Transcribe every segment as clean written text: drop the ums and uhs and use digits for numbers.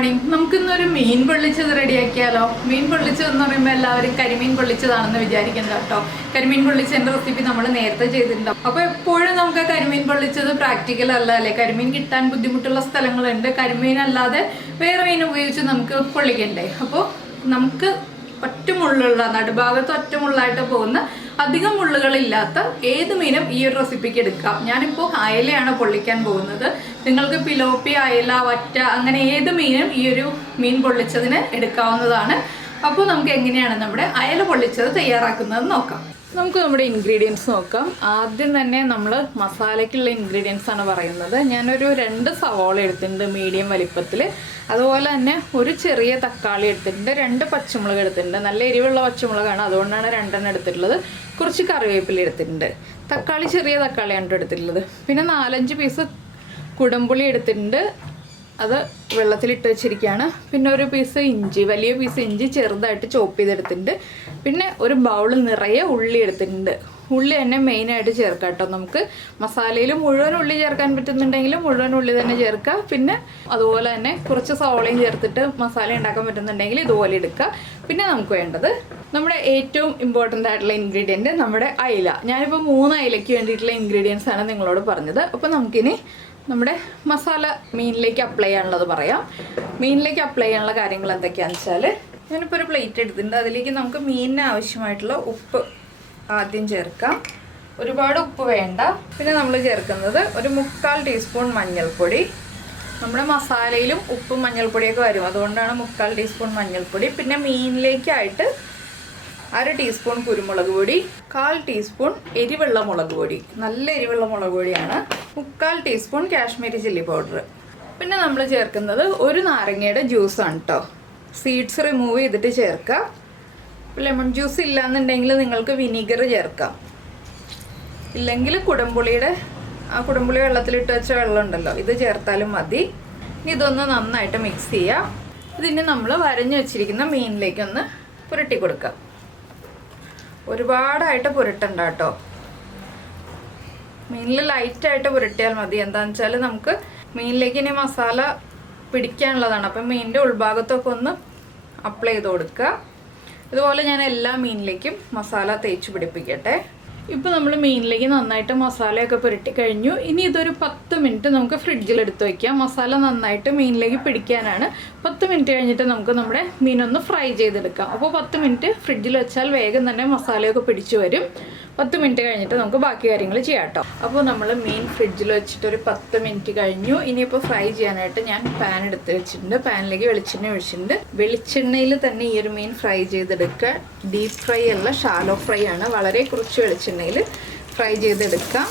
morning. നമുക്ക് ഇന്നൊരു മീൻ പൊള്ളിച്ചത് റെഡിയാക്കിയാലോ? മീൻ പൊള്ളിച്ചത് എന്ന് പറയുമ്പോൾ എല്ലാവരും കരിമീൻ പൊള്ളിച്ചതാണെന്ന് വിചാരിക്കുന്നത് കേട്ടോ. കരിമീൻ പൊള്ളിച്ചതിന്റെ റെസിപ്പി നമ്മൾ നേരത്തെ ചെയ്തിട്ടുണ്ടാവും. അപ്പോൾ എപ്പോഴും നമുക്ക് കരിമീൻ പൊള്ളിച്ചത് പ്രാക്ടിക്കൽ അല്ല അല്ലേ? കരിമീൻ കിട്ടാൻ ബുദ്ധിമുട്ടുള്ള സ്ഥലങ്ങളുണ്ട്. കരിമീൻ അല്ലാതെ വേറെ മീൻ ഉപയോഗിച്ച് നമുക്ക് പൊള്ളിക്കണ്ടേ? അപ്പോൾ നമുക്ക് ഒറ്റമുള്ളുള്ള നടുഭാഗത്ത് ഒറ്റമുള്ളായിട്ട് പോകുന്ന അധികം മുള്ളുകളില്ലാത്ത ഏത് മീനും ഈ ഒരു റെസിപ്പിക്ക് എടുക്കാം. ഞാനിപ്പോൾ അയലയാണ് പൊള്ളിക്കാൻ പോകുന്നത്. നിങ്ങൾക്ക് പിലോപ്പി, അയല, വറ്റ അങ്ങനെ ഏത് മീനും ഈ ഒരു മീൻ പൊള്ളിച്ചതിന് എടുക്കാവുന്നതാണ്. അപ്പോൾ നമുക്ക് എങ്ങനെയാണ് നമ്മുടെ അയല പൊള്ളിച്ചത് തയ്യാറാക്കുന്നത് നോക്കാം. നമുക്ക് നമ്മുടെ ഇൻഗ്രീഡിയൻസ് നോക്കാം. ആദ്യം തന്നെ നമ്മൾ മസാലയ്ക്കുള്ള ഇൻഗ്രീഡിയൻസ് ആണ് പറയുന്നത്. ഞാനൊരു 2 സവാള എടുത്തിട്ടുണ്ട് മീഡിയം വലിപ്പത്തിൽ. അതുപോലെ തന്നെ ഒരു ചെറിയ തക്കാളി എടുത്തിട്ടുണ്ട്, 2 പച്ചമുളക് എടുത്തിട്ടുണ്ട്. നല്ല എരിവുള്ള പച്ചമുളകാണ്, അതുകൊണ്ടാണ് 2 എടുത്തിട്ടുള്ളത്. കുറച്ച് കറിവേപ്പില എടുത്തിട്ടുണ്ട്. തക്കാളി ചെറിയ തക്കാളിയാണ് എടുത്തിട്ടുള്ളത്. പിന്നെ 4-5 പീസ് കുടംപുളി എടുത്തിട്ടുണ്ട്, അത് വെള്ളത്തിലിട്ട് വെച്ചിരിക്കുകയാണ്. പിന്നെ ഒരു പീസ് ഇഞ്ചി, വലിയ പീസ് ഇഞ്ചി ചെറുതായിട്ട് ചോപ്പ് ചെയ്തെടുത്തിട്ടുണ്ട്. പിന്നെ ഒരു ബൗൾ നിറയെ ഉള്ളി എടുത്തിട്ടുണ്ട്. ഉള്ളി തന്നെ മെയിനായിട്ട് ചേർക്കാം കേട്ടോ. നമുക്ക് മസാലയിൽ മുഴുവൻ ഉള്ളി ചേർക്കാൻ പറ്റുന്നുണ്ടെങ്കിലും മുഴുവൻ ഉള്ളി തന്നെ ചേർക്കുക. പിന്നെ അതുപോലെ തന്നെ കുറച്ച് സവോളയും ചേർത്തിട്ട് മസാല ഉണ്ടാക്കാൻ പറ്റുന്നുണ്ടെങ്കിൽ ഇതുപോലെ എടുക്കുക. പിന്നെ നമുക്ക് വേണ്ടത് നമ്മുടെ ഏറ്റവും ഇമ്പോർട്ടൻ്റ് ആയിട്ടുള്ള ഇൻഗ്രീഡിയൻറ്റ് നമ്മുടെ അയില. ഞാനിപ്പോൾ 3 അയിലയ്ക്ക് വേണ്ടിയിട്ടുള്ള ഇൻഗ്രീഡിയൻസ് ആണ് നിങ്ങളോട് പറഞ്ഞത്. അപ്പോൾ നമുക്കിനി നമ്മുടെ മസാല മീനിലേക്ക് അപ്ലൈ ചെയ്യാനുള്ളത് പറയാം. മീനിലേക്ക് അപ്ലൈ ചെയ്യാനുള്ള കാര്യങ്ങൾ എന്തൊക്കെയാണെന്ന് വെച്ചാൽ, ഞാനിപ്പോൾ ഒരു പ്ലേറ്റ് എടുത്തിട്ടുണ്ട്. അതിലേക്ക് നമുക്ക് മീനിന് ആവശ്യമായിട്ടുള്ള ഉപ്പ് ആദ്യം ചേർക്കാം. ഒരുപാട് ഉപ്പ് വേണ്ട. പിന്നെ നമ്മൾ ചേർക്കുന്നത് ഒരു 3/4 ടീസ്പൂൺ മഞ്ഞൾപ്പൊടി. നമ്മുടെ മസാലയിലും ഉപ്പും മഞ്ഞൾപ്പൊടിയൊക്കെ വരും, അതുകൊണ്ടാണ് 3/4 ടീസ്പൂൺ മഞ്ഞൾപ്പൊടി. പിന്നെ മീനിലേക്കായിട്ട് 1/2 ടീസ്പൂൺ കുരുമുളക് പൊടി, 1/4 ടീസ്പൂൺ എരിവുള്ള മുളക് പൊടി, നല്ല എരിവുള്ള മുളക് പൊടിയാണ്, 3/4 ടീസ്പൂൺ കാശ്മീരി ചില്ലി പൗഡർ. പിന്നെ നമ്മൾ ചേർക്കുന്നത് ഒരു നാരങ്ങയുടെ ജ്യൂസാണ് കേട്ടോ. സീഡ്സ് റിമൂവ് ചെയ്തിട്ട് ചേർക്കാം. ലെമൺ ജ്യൂസ് ഇല്ലാന്നുണ്ടെങ്കിൽ നിങ്ങൾക്ക് വിനീഗർ ചേർക്കാം. ഇല്ലെങ്കിൽ കുടംപുളി വെള്ളത്തിലിട്ട് വെച്ച വെള്ളം ഉണ്ടല്ലോ, ഇത് ചേർത്താലും മതി. ഇനി ഇതൊന്ന് നന്നായിട്ട് മിക്സ് ചെയ്യാം. ഇതിന് നമ്മൾ വരഞ്ഞു വെച്ചിരിക്കുന്ന മീനിലേക്കൊന്ന് പുരട്ടി കൊടുക്കാം. ഒരുപാടായിട്ട് പുരട്ടണ്ട കേട്ടോ. മീനിൽ ലൈറ്റായിട്ട് പുരട്ടിയാൽ മതി. എന്താണെന്ന് വെച്ചാൽ നമുക്ക് മീനിലേക്ക് ഇനി മസാല പിടിക്കാനുള്ളതാണ്. അപ്പം മീനിൻ്റെ ഉൾഭാഗത്തൊക്കെ ഒന്ന് അപ്ലൈ ചെയ്ത് കൊടുക്കുക. ഇതുപോലെ ഞാൻ എല്ലാ മീനിലേക്കും മസാല തേച്ച് പിടിപ്പിക്കട്ടെ. ഇപ്പോൾ നമ്മൾ മീനിലേക്ക് നന്നായിട്ട് മസാലയൊക്കെ പുരട്ടി കഴിഞ്ഞു. ഇനി ഇതൊരു 10 മിനിറ്റ് നമുക്ക് ഫ്രിഡ്ജിൽ എടുത്ത് വയ്ക്കാം. മസാല നന്നായിട്ട് മീനിലേക്ക് പിടിക്കാനാണ്. 10 മിനിറ്റ് കഴിഞ്ഞിട്ട് നമുക്ക് നമ്മുടെ മീനൊന്ന് ഫ്രൈ ചെയ്തെടുക്കാം. അപ്പോൾ 10 മിനിറ്റ് ഫ്രിഡ്ജിൽ വെച്ചാൽ വേഗം തന്നെ മസാലയൊക്കെ പിടിച്ചു വരും. 10 മിനിറ്റ് കഴിഞ്ഞിട്ട് നമുക്ക് ബാക്കി കാര്യങ്ങൾ ചെയ്യാം കേട്ടോ. അപ്പോൾ നമ്മൾ മീൻ ഫ്രിഡ്ജിൽ വെച്ചിട്ട് ഒരു 10 മിനിറ്റ് കഴിഞ്ഞു. ഇനിയിപ്പോൾ ഫ്രൈ ചെയ്യാനായിട്ട് ഞാൻ പാൻ എടുത്ത് വെച്ചിട്ടുണ്ട്. പാനിലേക്ക് വെളിച്ചെണ്ണ ഒഴിച്ചിട്ടുണ്ട്. വെളിച്ചെണ്ണയിൽ തന്നെ ഈ ഒരു മീൻ ഫ്രൈ ചെയ്തെടുക്കുക. ഡീപ്പ് ഫ്രൈ അല്ല, ഷാലോ ഫ്രൈ ആണ്. വളരെ കുറച്ച് വെളിച്ചെണ്ണയിൽ ഫ്രൈ ചെയ്തെടുക്കാം.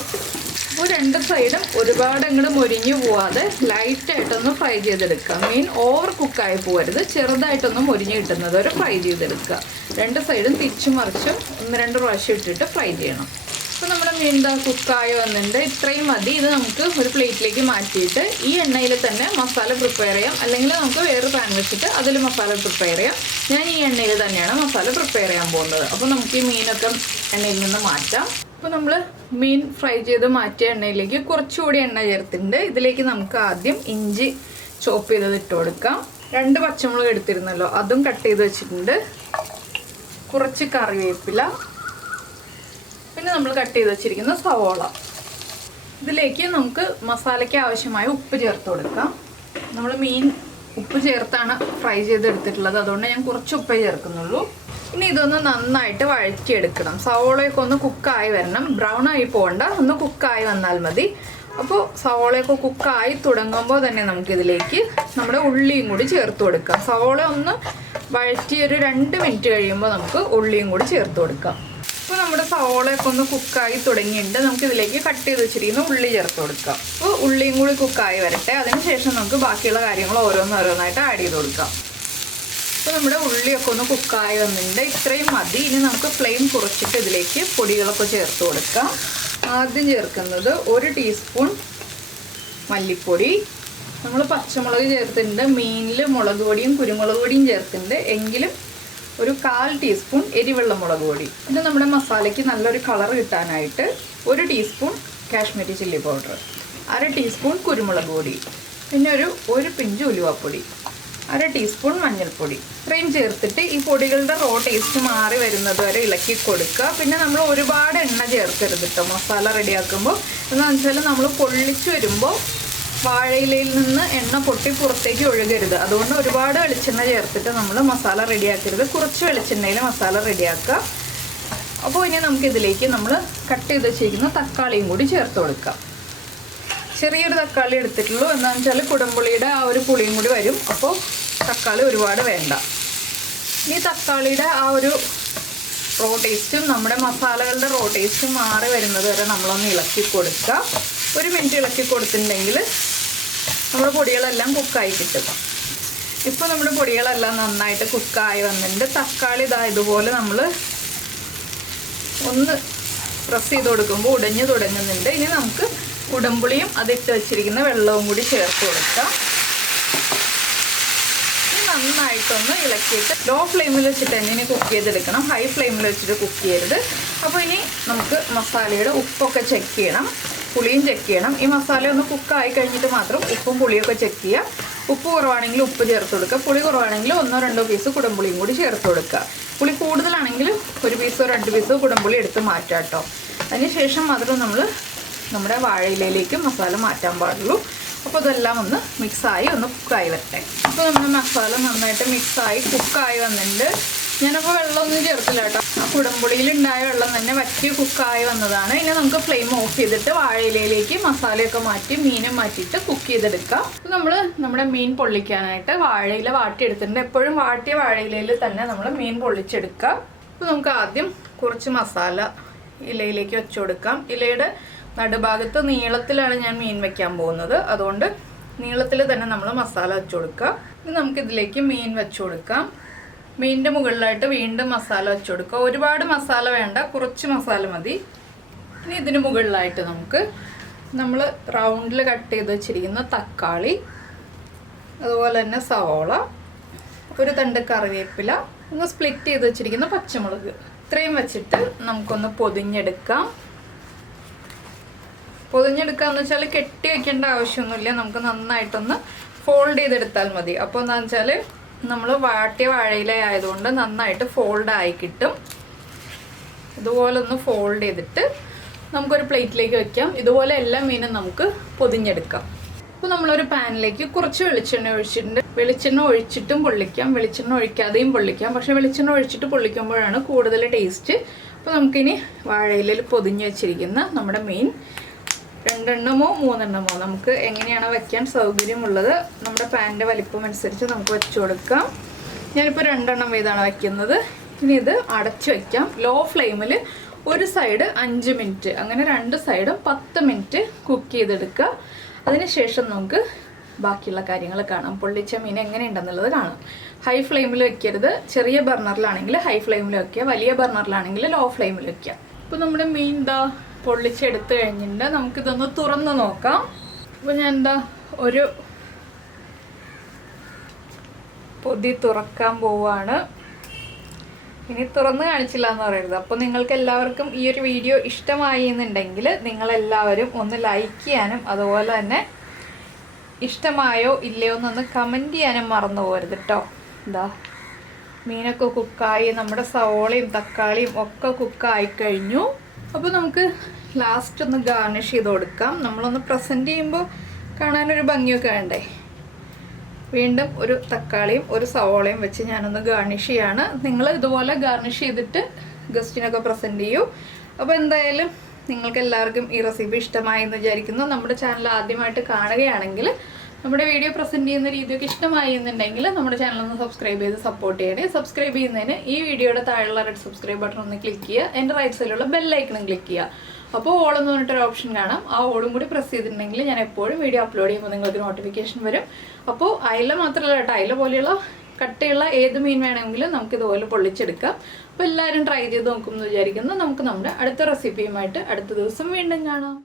അപ്പോൾ 2 സൈഡും ഒരുപാട് അങ്ങോട്ട് മൊരിഞ്ഞു പോവാതെ ലൈറ്റായിട്ടൊന്ന് ഫ്രൈ ചെയ്തെടുക്കാം. മീൻ ഓവർ കുക്കായി പോകരുത്, ചെറുതായിട്ടൊന്ന് മൊരിഞ്ഞ് കിട്ടുന്നത് വരെ ഫ്രൈ ചെയ്തെടുക്കുക. 2 സൈഡും തിരിച്ചും മറിച്ചും 1-2 പ്രാവശ്യം ഇട്ടിട്ട് ഫ്രൈ ചെയ്യണം. അപ്പോൾ നമ്മുടെ മീൻ കുക്കായി വന്നിട്ടുണ്ട്. ഇത്രയും മതി. ഇത് നമുക്ക് ഒരു പ്ലേറ്റിലേക്ക് മാറ്റിയിട്ട് ഈ എണ്ണയിൽ തന്നെ മസാല പ്രിപ്പയർ ചെയ്യാം. അല്ലെങ്കിൽ നമുക്ക് വേറെ പാൻ വെച്ചിട്ട് അതിൽ മസാല പ്രിപ്പയർ ചെയ്യാം. ഞാൻ ഈ എണ്ണയിൽ തന്നെയാണ് മസാല പ്രിപ്പയർ ചെയ്യാൻ പോകുന്നത്. അപ്പോൾ നമുക്ക് ഈ മീനൊക്കെ എണ്ണയിൽ നിന്ന് മാറ്റാം. അപ്പോൾ നമ്മൾ മീൻ ഫ്രൈ ചെയ്ത് മാറ്റിയ എണ്ണയിലേക്ക് കുറച്ചുകൂടി എണ്ണ ചേർത്തിട്ടുണ്ട്. ഇതിലേക്ക് നമുക്ക് ആദ്യം ഇഞ്ചി ചോപ്പ് ചെയ്തത് ഇട്ട് കൊടുക്കാം. 2 പച്ചമുളക് എടുത്തിരുന്നല്ലോ, അതും കട്ട് ചെയ്ത് വെച്ചിട്ടുണ്ട്. കുറച്ച് കറിവേപ്പില, പിന്നെ നമ്മൾ കട്ട് ചെയ്ത് വെച്ചിരിക്കുന്ന സവോള. ഇതിലേക്ക് നമുക്ക് മസാലയ്ക്ക് ആവശ്യമായ ഉപ്പ് ചേർത്ത് കൊടുക്കാം. നമ്മൾ മീൻ ഉപ്പ് ചേർത്താണ് ഫ്രൈ ചെയ്തെടുത്തിട്ടുള്ളത്, അതുകൊണ്ട് ഞാൻ കുറച്ച് ഉപ്പേ ചേർക്കുന്നുള്ളൂ. ഇനി ഇതൊന്ന് നന്നായിട്ട് വഴറ്റിയെടുക്കണം. സവോളയൊക്കെ ഒന്ന് കുക്കായി വരണം. ബ്രൗൺ ആയി പോകണ്ട, ഒന്ന് കുക്കായി വന്നാൽ മതി. അപ്പോൾ സവോളയൊക്കെ കുക്കായി തുടങ്ങുമ്പോൾ തന്നെ നമുക്കിതിലേക്ക് നമ്മുടെ ഉള്ളിയും കൂടി ചേർത്ത് കൊടുക്കാം. സവോള ഒന്ന് വഴറ്റി ഒരു 2 മിനിറ്റ് കഴിയുമ്പോൾ നമുക്ക് ഉള്ളിയും കൂടി ചേർത്ത് കൊടുക്കാം. അപ്പോൾ നമ്മുടെ സവോളയൊക്കെ ഒന്ന് കുക്കായി തുടങ്ങിയിട്ടുണ്ട്. നമുക്കിതിലേക്ക് കട്ട് ചെയ്ത് വെച്ചിരിക്കുന്ന ഉള്ളി ചേർത്ത് കൊടുക്കാം. അപ്പോൾ ഉള്ളിയും കൂടി കുക്കായി വരട്ടെ. അതിനുശേഷം നമുക്ക് ബാക്കിയുള്ള കാര്യങ്ങൾ ഓരോന്നോരോന്നായിട്ട് ആഡ് ചെയ്ത് കൊടുക്കാം. അപ്പോൾ നമ്മുടെ ഉള്ളിയൊക്കെ ഒന്ന് കുക്കായി വന്നിട്ടുണ്ട്. ഇത്രയും മതി. ഇനി നമുക്ക് ഫ്ലെയിം കുറച്ചിട്ട് ഇതിലേക്ക് പൊടികളൊക്കെ ചേർത്ത് കൊടുക്കാം. ആദ്യം ചേർക്കുന്നത് 1 ടീസ്പൂൺ മല്ലിപ്പൊടി. നമ്മൾ പച്ചമുളക് ചേർത്തിട്ടുണ്ട്. മീനിൽ മുളക് പൊടിയും കുരുമുളക് പൊടിയും ചേർത്തിട്ടുണ്ട്. എങ്കിലും ഒരു 1/4 ടീസ്പൂൺ എരിവുള്ള മുളക് പൊടി. ഇത് നമ്മുടെ മസാലയ്ക്ക് നല്ലൊരു കളർ കിട്ടാനായിട്ട് 1 teaspoon Kashmiri chilli powder, 1/2 teaspoon കുരുമുളക് പൊടി, പിന്നെ ഒരു പിഞ്ച് ഉലുവാപ്പൊടി. 1 ടീസ്പൂൺ മഞ്ഞൾപ്പൊടി. ഇത്രയും ചേർത്തിട്ട് ഈ പൊടികളുടെ റോ ടേസ്റ്റ് മാറി വരുന്നത് വരെ ഇളക്കി കൊടുക്കുക. പിന്നെ നമ്മൾ ഒരുപാട് എണ്ണ ചേർക്കരുത് കേട്ടോ മസാല റെഡിയാക്കുമ്പോൾ. എന്താണെന്ന് വെച്ചാൽ നമ്മൾ പൊള്ളിച്ച് വരുമ്പോൾ വാഴയിലയിൽ നിന്ന് എണ്ണ പൊട്ടി പുറത്തേക്ക് ഒഴുകരുത്. അതുകൊണ്ട് ഒരുപാട് വെളിച്ചെണ്ണ ചേർത്തിട്ട് നമ്മൾ മസാല റെഡിയാക്കരുത്. കുറച്ച് വെളിച്ചെണ്ണയിൽ മസാല റെഡിയാക്കുക. അപ്പോൾ ഇനി നമുക്കിതിലേക്ക് നമ്മൾ കട്ട് ചെയ്ത് വെച്ചിരിക്കുന്ന തക്കാളിയും കൂടി ചേർത്ത് കൊടുക്കാം. ചെറിയൊരു തക്കാളി എടുത്തിട്ടുള്ളൂ. എന്താണെന്ന് വെച്ചാൽ കുടംപുളിയുടെ ആ ഒരു പുളിയും കൂടി വരും. അപ്പോൾ തക്കാളി ഒരുപാട് വേണ്ട. ഈ തക്കാളിയുടെ ആ ഒരു റോ ടേസ്റ്റും നമ്മുടെ മസാലകളുടെ റോ ടേസ്റ്റും മാറി വരുന്നത് വരെ നമ്മളൊന്ന് ഇളക്കി കൊടുക്കുക. 1 മിനിറ്റ് ഇളക്കി കൊടുത്തിട്ടുണ്ടെങ്കിൽ നമ്മുടെ പൊടികളെല്ലാം കുക്കായി കിട്ടും. ഇപ്പോൾ നമ്മുടെ പൊടികളെല്ലാം നന്നായിട്ട് കുക്കായി വന്നിട്ടുണ്ട്. തക്കാളി ഇതുപോലെ നമ്മൾ ഒന്ന് പ്രസ് ചെയ്ത് കൊടുക്കുമ്പോൾ ഉടഞ്ഞു തുടങ്ങുന്നുണ്ട്. ഇനി നമുക്ക് കുടംപുളിയും അതിട്ട് വെച്ചിരിക്കുന്ന വെള്ളവും കൂടി ചേർത്ത് കൊടുക്കാം. നന്നായിട്ടൊന്ന് ഇളക്കിയിട്ട് ലോ ഫ്ലെയിമിൽ വെച്ചിട്ട് തന്നെ കുക്ക് ചെയ്തെടുക്കണം. ഹൈ ഫ്ലെയിമിൽ വെച്ചിട്ട് കുക്ക് ചെയ്യരുത്. അപ്പോൾ ഇനി നമുക്ക് മസാലയുടെ ഉപ്പൊക്കെ ചെക്ക് ചെയ്യണം, പുളിയും ചെക്ക് ചെയ്യണം. ഈ മസാല ഒന്ന് കുക്കായി കഴിഞ്ഞിട്ട് മാത്രം ഉപ്പും പുളിയൊക്കെ ചെക്ക് ചെയ്യുക. ഉപ്പ് കുറവാണെങ്കിൽ ഉപ്പ് ചേർത്ത് കൊടുക്കുക. പുളി കുറവാണെങ്കിൽ 1-2 പീസ് കുടംപുളിയും കൂടി ചേർത്ത് കൊടുക്കുക. പുളി കൂടുതലാണെങ്കിൽ 1 പീസോ 2 പീസോ കുടംപുളി എടുത്ത് മാറ്റാം കേട്ടോ. അതിനുശേഷം മാത്രം നമ്മൾ നമ്മുടെ വാഴയിലയിലേക്ക് മസാല മാറ്റാൻ പാടുള്ളൂ. അപ്പോൾ ഇതെല്ലാം ഒന്ന് മിക്സായി ഒന്ന് കുക്കായി വരട്ടെ. അപ്പോൾ നമ്മുടെ മസാല നന്നായിട്ട് മിക്സായി കുക്കായി വന്നിട്ടുണ്ട്. ഞാനപ്പോൾ വെള്ളമൊന്നും ചേർത്തില്ല കേട്ടോ. ആ കുടംപുളിയിലുണ്ടായ വെള്ളം തന്നെ വറ്റി കുക്കായി വന്നതാണ്. ഇനി നമുക്ക് ഫ്ലെയിം ഓഫ് ചെയ്തിട്ട് വാഴയിലയിലേക്ക് മസാലയൊക്കെ മാറ്റി മീനും മാറ്റിയിട്ട് കുക്ക് ചെയ്തെടുക്കാം. അപ്പോൾ നമ്മൾ നമ്മുടെ മീൻ പൊള്ളിക്കാനായിട്ട് വാഴയില വാട്ടിയെടുത്തിട്ടുണ്ട്. എപ്പോഴും വാട്ടിയ വാഴയിലയിൽ തന്നെ നമ്മൾ മീൻ പൊള്ളിച്ചെടുക്കുക. അപ്പോൾ നമുക്ക് ആദ്യം കുറച്ച് മസാല ഇലയിലേക്ക് വെച്ച് കൊടുക്കാം. ഇലയുടെ നടുഭാഗത്ത് നീളത്തിലാണ് ഞാൻ മീൻ വെക്കാൻ പോകുന്നത്. അതുകൊണ്ട് നീളത്തിൽ തന്നെ നമ്മൾ മസാല വെച്ച് കൊടുക്കുക. ഇനി നമുക്കിതിലേക്ക് മീൻ വെച്ച് കൊടുക്കാം. മീനിൻ്റെ മുകളിലായിട്ട് വീണ്ടും മസാല വെച്ച് കൊടുക്കുക. ഒരുപാട് മസാല വേണ്ട, കുറച്ച് മസാല മതി. ഇനി ഇതിന് മുകളിലായിട്ട് നമ്മൾ റൗണ്ടിൽ കട്ട് ചെയ്ത് വെച്ചിരിക്കുന്ന തക്കാളി, അതുപോലെ തന്നെ സവോള, 1 തണ്ട് കറിവേപ്പില, ഒന്ന് സ്പ്ലിറ്റ് ചെയ്ത് വെച്ചിരിക്കുന്ന പച്ചമുളക്, ഇത്രയും വെച്ചിട്ട് നമുക്കൊന്ന് പൊതിഞ്ഞെടുക്കാം. പൊതിഞ്ഞെടുക്കാന്ന് വെച്ചാൽ കെട്ടി വെക്കേണ്ട ആവശ്യമൊന്നുമില്ല. നമുക്ക് നന്നായിട്ടൊന്ന് ഫോൾഡ് ചെയ്തെടുത്താൽ മതി. അപ്പോൾ എന്താണെന്ന് വെച്ചാൽ നമ്മൾ വാട്ടിയ വാഴയില ആയതുകൊണ്ട് നന്നായിട്ട് ഫോൾഡായി കിട്ടും. ഇതുപോലെ ഒന്ന് ഫോൾഡ് ചെയ്തിട്ട് നമുക്കൊരു പ്ലേറ്റിലേക്ക് വെക്കാം. ഇതുപോലെ എല്ലാ മീനും നമുക്ക് പൊതിഞ്ഞെടുക്കാം. അപ്പോൾ നമ്മളൊരു പാനിലേക്ക് കുറച്ച് വെളിച്ചെണ്ണ ഒഴിച്ചിട്ടുണ്ട്. വെളിച്ചെണ്ണ ഒഴിച്ചിട്ടും പൊള്ളിക്കാം, വെളിച്ചെണ്ണ ഒഴിക്കാതെയും പൊള്ളിക്കാം. പക്ഷേ വെളിച്ചെണ്ണ ഒഴിച്ചിട്ട് പൊള്ളിക്കുമ്പോഴാണ് കൂടുതൽ ടേസ്റ്റ്. അപ്പോൾ നമുക്കിനി വാഴയിലയിൽ പൊതിഞ്ഞ് വെച്ചിരിക്കുന്ന നമ്മുടെ മീൻ 2 എണ്ണമോ 3 എണ്ണമോ നമുക്ക് എങ്ങനെയാണ് വയ്ക്കാൻ സൗകര്യമുള്ളത് നമ്മുടെ പാനിൻ്റെ വലിപ്പം അനുസരിച്ച് നമുക്ക് വെച്ച് കൊടുക്കാം. ഞാനിപ്പോൾ 2 എണ്ണം വീതമാണ് വയ്ക്കുന്നത്. ഇനി ഇത് അടച്ച് വയ്ക്കാം. ലോ ഫ്ലെയിമിൽ ഒരു സൈഡ് 5 മിനിറ്റ്, അങ്ങനെ 2 സൈഡും 10 മിനിറ്റ് കുക്ക് ചെയ്തെടുക്കുക. അതിനുശേഷം നമുക്ക് ബാക്കിയുള്ള കാര്യങ്ങൾ കാണാം. പൊള്ളിച്ച മീൻ എങ്ങനെയുണ്ടെന്നുള്ളത് കാണാം. ഹൈ ഫ്ലെയിമിൽ വെക്കരുത്. ചെറിയ ബർണറിലാണെങ്കിൽ ഹൈ ഫ്ലെയിമിൽ വയ്ക്കുക, വലിയ ബർണറിലാണെങ്കിൽ ലോ ഫ്ലെയിമിൽ വയ്ക്കുക. ഇപ്പോൾ നമ്മുടെ മീൻ പൊള്ളിച്ചെടുത്ത് കഴിഞ്ഞിട്ടുണ്ട്. നമുക്കിതൊന്ന് തുറന്ന് നോക്കാം. അപ്പോൾ ഞാൻ ഒരു പൊതി തുറക്കാൻ പോവാണ്. ഇനി തുറന്ന് കാണിച്ചില്ല എന്ന് പറയരുത്. അപ്പോൾ നിങ്ങൾക്ക് എല്ലാവർക്കും ഈ ഒരു വീഡിയോ ഇഷ്ടമായി എന്നുണ്ടെങ്കിൽ നിങ്ങളെല്ലാവരും ഒന്ന് ലൈക്ക് ചെയ്യാനും അതുപോലെ തന്നെ ഇഷ്ടമായോ ഇല്ലയോ എന്നൊന്ന് കമൻറ്റ് ചെയ്യാനും മറന്നു പോകരുത് കേട്ടോ. മീനൊക്കെ കുക്കായി, നമ്മുടെ സവോളയും തക്കാളിയും ഒക്കെ കുക്കായി കഴിഞ്ഞു. അപ്പോൾ നമുക്ക് ലാസ്റ്റ് ഒന്ന് ഗാർണിഷ് ചെയ്ത് കൊടുക്കാം. നമ്മളൊന്ന് പ്രസൻറ്റ് ചെയ്യുമ്പോൾ കാണാനൊരു ഭംഗിയൊക്കെ വേണ്ടേ. വീണ്ടും ഒരു തക്കാളിയും 1 സവോളയും വെച്ച് ഞാനൊന്ന് ഗാർണിഷ് ചെയ്യാണ്. നിങ്ങൾ ഇതുപോലെ ഗാർണിഷ് ചെയ്തിട്ട് ഗസ്റ്റിനൊക്കെ പ്രസൻറ്റ് ചെയ്യൂ. അപ്പോൾ എന്തായാലും നിങ്ങൾക്ക് എല്ലാവർക്കും ഈ റെസിപ്പി ഇഷ്ടമായി എന്ന് വിചാരിക്കുന്നു. നമ്മുടെ ചാനൽ ആദ്യമായിട്ട് കാണുകയാണെങ്കിൽ നമ്മുടെ വീഡിയോ പ്രസൻറ്റ് ചെയ്യുന്ന രീതിയൊക്കെ ഇഷ്ടമായി എന്നുണ്ടെങ്കിൽ നമ്മുടെ ചാനലൊന്ന് സബ്സ്ക്രൈബ് ചെയ്ത് സപ്പോർട്ട് ചെയ്യണേ. സബ്സ്ക്രൈബ് ചെയ്യുന്നതിന് ഈ വീഡിയോയുടെ താഴെയുള്ള റെഡ് സബ്സ്ക്രൈബ് ബട്ടൺ ഒന്ന് ക്ലിക്ക് ചെയ്യുക. എൻ്റെ റൈറ്റ് സൈഡിലുള്ള ബെല്ലൈക്കണും ക്ലിക്ക് ചെയ്യുക. അപ്പോൾ ഓൾ എന്ന് പറഞ്ഞിട്ടൊരു ഓപ്ഷൻ കാണാം. ആ ഓളും കൂടി പ്രസ് ചെയ്തിട്ടുണ്ടെങ്കിൽ ഞാൻ എപ്പോഴും വീഡിയോ അപ്ലോഡ് ചെയ്യുമ്പോൾ നിങ്ങൾക്ക് നോട്ടിഫിക്കേഷൻ വരും. അപ്പോൾ അയില മാത്രമല്ല കേട്ടോ, അയില പോലെയുള്ള കട്ടയുള്ള ഏത് മീൻ വേണമെങ്കിലും നമുക്കിതുപോലെ പൊള്ളിച്ചെടുക്കാം. അപ്പോൾ എല്ലാവരും ട്രൈ ചെയ്ത് നോക്കുമെന്ന് വിചാരിക്കുന്നു. നമുക്ക് നമ്മുടെ അടുത്ത റെസിപ്പിയുമായിട്ട് അടുത്ത ദിവസം വീണ്ടും കാണാം.